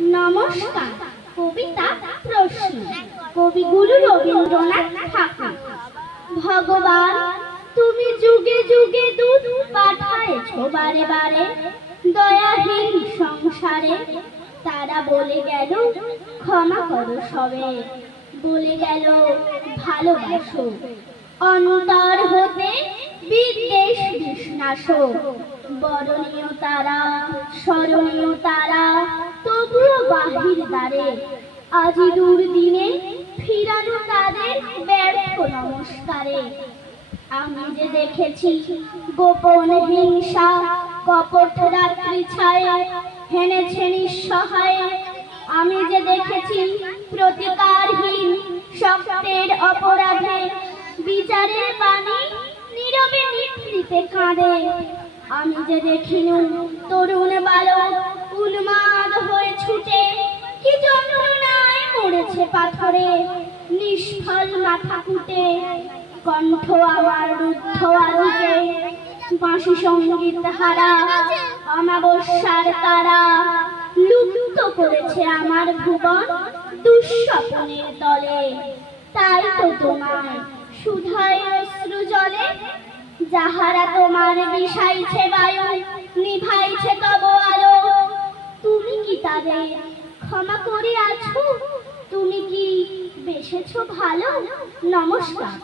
নমস্কার। কবিতা প্রশ্ন। কবিগুরু রবীন্দ্রনাথ ঠাকুর। ভগবান, তুমি যুগে যুগে দুধ পাঠায়েছ বারে বারে দয়াহীন সংসারে। তারা বলে গেল ক্ষমা করো সবে, বলে গেল ভালোবাসো। অন্তর হতে বিদ্বেষ বিষ্ণাস। বরণীয় তারা, স্মরণীয় তারা, তবুও বাহির দ্বারে। আজি দুর্দিনে ফিরানো তাদের ব্যর্থ নমস্কারে। আমি যে দেখেছি গোপন হিংসা, কপট রাত্রি ছায়ে হেনেছে নিঃসহায়ে। আমি যে দেখেছি প্রতিকারহীন শক্তের অপরাধে বিচারের বাণী নীরবে নিভৃতে কাঁদে। আমি যে দেখিনু তরুণ বালক উন্মাদ হয়ে ছুটে কি যন্ত্রণায় মরেছে পাথরে নিষ্ফল মাথা কুটে। কণ্ঠ আমার রুদ্ধ আলোকে বাঁশি সঙ্গীত হারা অমাবস্যার তারা লুপ্ত করেছে আমার ভুবন দুঃস্বপ্নের তলে। তাই তো তোমার সুধায় অশ্রু জলে, যাহারা তোমার বিষাইছে বায়ু নিভাইছে তব আলো। তুমি কি তাদের ক্ষমা করে আছো? তুমি কি বেসেছো ভালো? নমস্কার।